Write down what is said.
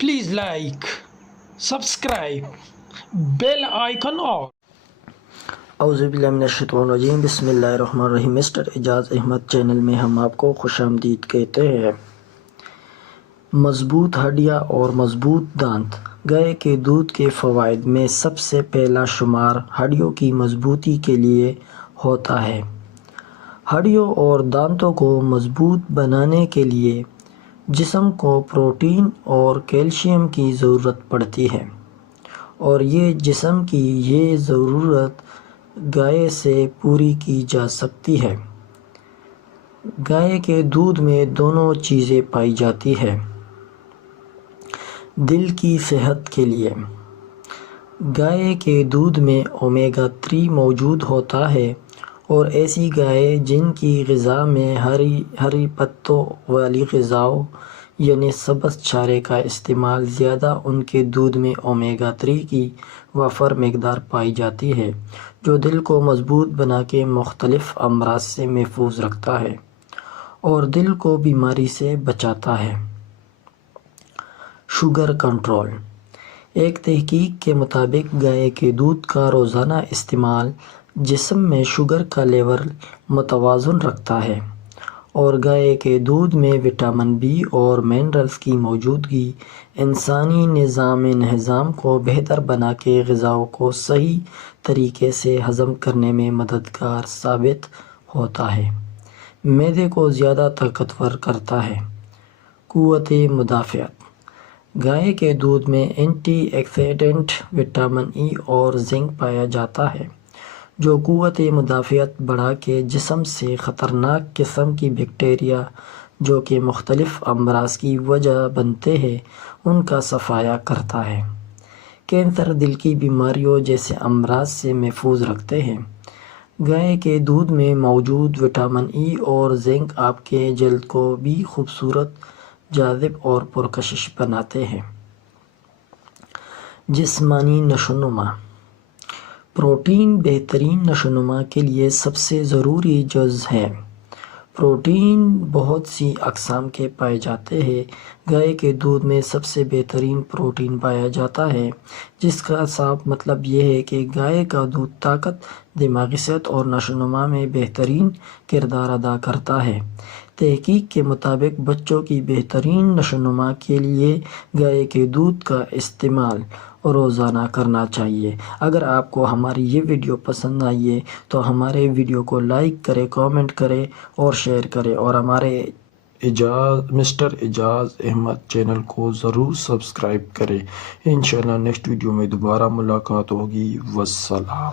Please like, subscribe, bell icon on. اعوذباللہ بسم اللہ الرحمن الرحیم۔ مسٹر اعجاز احمد چینل میں ہم آپ کو خوش آمدید کہتے ہیں۔ مضبوط ہڈیاں اور مضبوط دانت۔ گائے کے دودھ کے فوائد میں سب سے پہلا شمار ہڈیوں کی مضبوطی کے لیے ہوتا ہے۔ ہڈیوں اور دانتوں کو مضبوط بنانے کے لیے جسم کو پروٹین اور کیلشیم کی ضرورت پڑتی ہے، اور یہ جسم کی یہ ضرورت گائے سے پوری کی جا سکتی ہے۔ گائے کے دودھ میں دونوں چیزیں پائی جاتی ہے۔ دل کی صحت کے لیے گائے کے دودھ میں اومیگا 3 موجود ہوتا ہے، اور ایسی گائے جن کی غذا میں ہری پتوں والی غذاؤں یعنی سبز چارے کا استعمال زیادہ، ان کے دودھ میں اومیگا 3 کی وافر مقدار پائی جاتی ہے، جو دل کو مضبوط بنا کے مختلف امراض سے محفوظ رکھتا ہے اور دل کو بیماری سے بچاتا ہے۔ Sugar control. ایک تحقیق کے مطابق گائے کے دودھ کا روزانہ استعمال جسم میں شوگر کا لیول متوازن رکھتا ہے، اور گائے کے دودھ میں وٹامن بی اور منرلز کی موجودگی انسانی نظام کو بہتر بنا کے غذاؤں کو صحیح طریقے سے ہضم کرنے میں مددگار ثابت ہوتا ہے۔ معدے کو زیادہ طاقتور کرتا ہے۔ قوت مدافعت۔ گائے کے دودھ میں اینٹی آکسیڈنٹ وٹامن ای اور زنک پایا جاتا ہے، جو قوت مدافعت بڑھا کے جسم سے خطرناک قسم کی بیکٹیریا جو کہ مختلف امراض کی وجہ بنتے ہیں، ان کا صفایا کرتا ہے۔ کینسر، دل کی بیماریوں جیسے امراض سے محفوظ رکھتے ہیں۔ گائے کے دودھ میں موجود وٹامن ای اور زنک آپ کے جلد کو بھی خوبصورت، جاذب اور پرکشش بناتے ہیں۔ جسمانی نشوونما۔ پروٹین بہترین نشوونما کے لیے سب سے ضروری جز ہے۔ پروٹین بہت سی اقسام کے پائے جاتے ہیں۔ گائے کے دودھ میں سب سے بہترین پروٹین پایا جاتا ہے، جس کا صاف مطلب یہ ہے کہ گائے کا دودھ طاقت، دماغی صحت اور نشوونما میں بہترین کردار ادا کرتا ہے۔ تحقیق کے مطابق بچوں کی بہترین نشوونما کے لیے گائے کے دودھ کا استعمال روزانہ کرنا چاہیے۔ اگر آپ کو ہماری یہ ویڈیو پسند آئی ہے تو ہمارے ویڈیو کو لائک کریں، کامنٹ کریں اور شیئر کریں، اور ہمارے مسٹر اعجاز احمد چینل کو ضرور سبسکرائب کریں۔ انشاءاللہ نیکسٹ ویڈیو میں دوبارہ ملاقات ہوگی۔ والسلام۔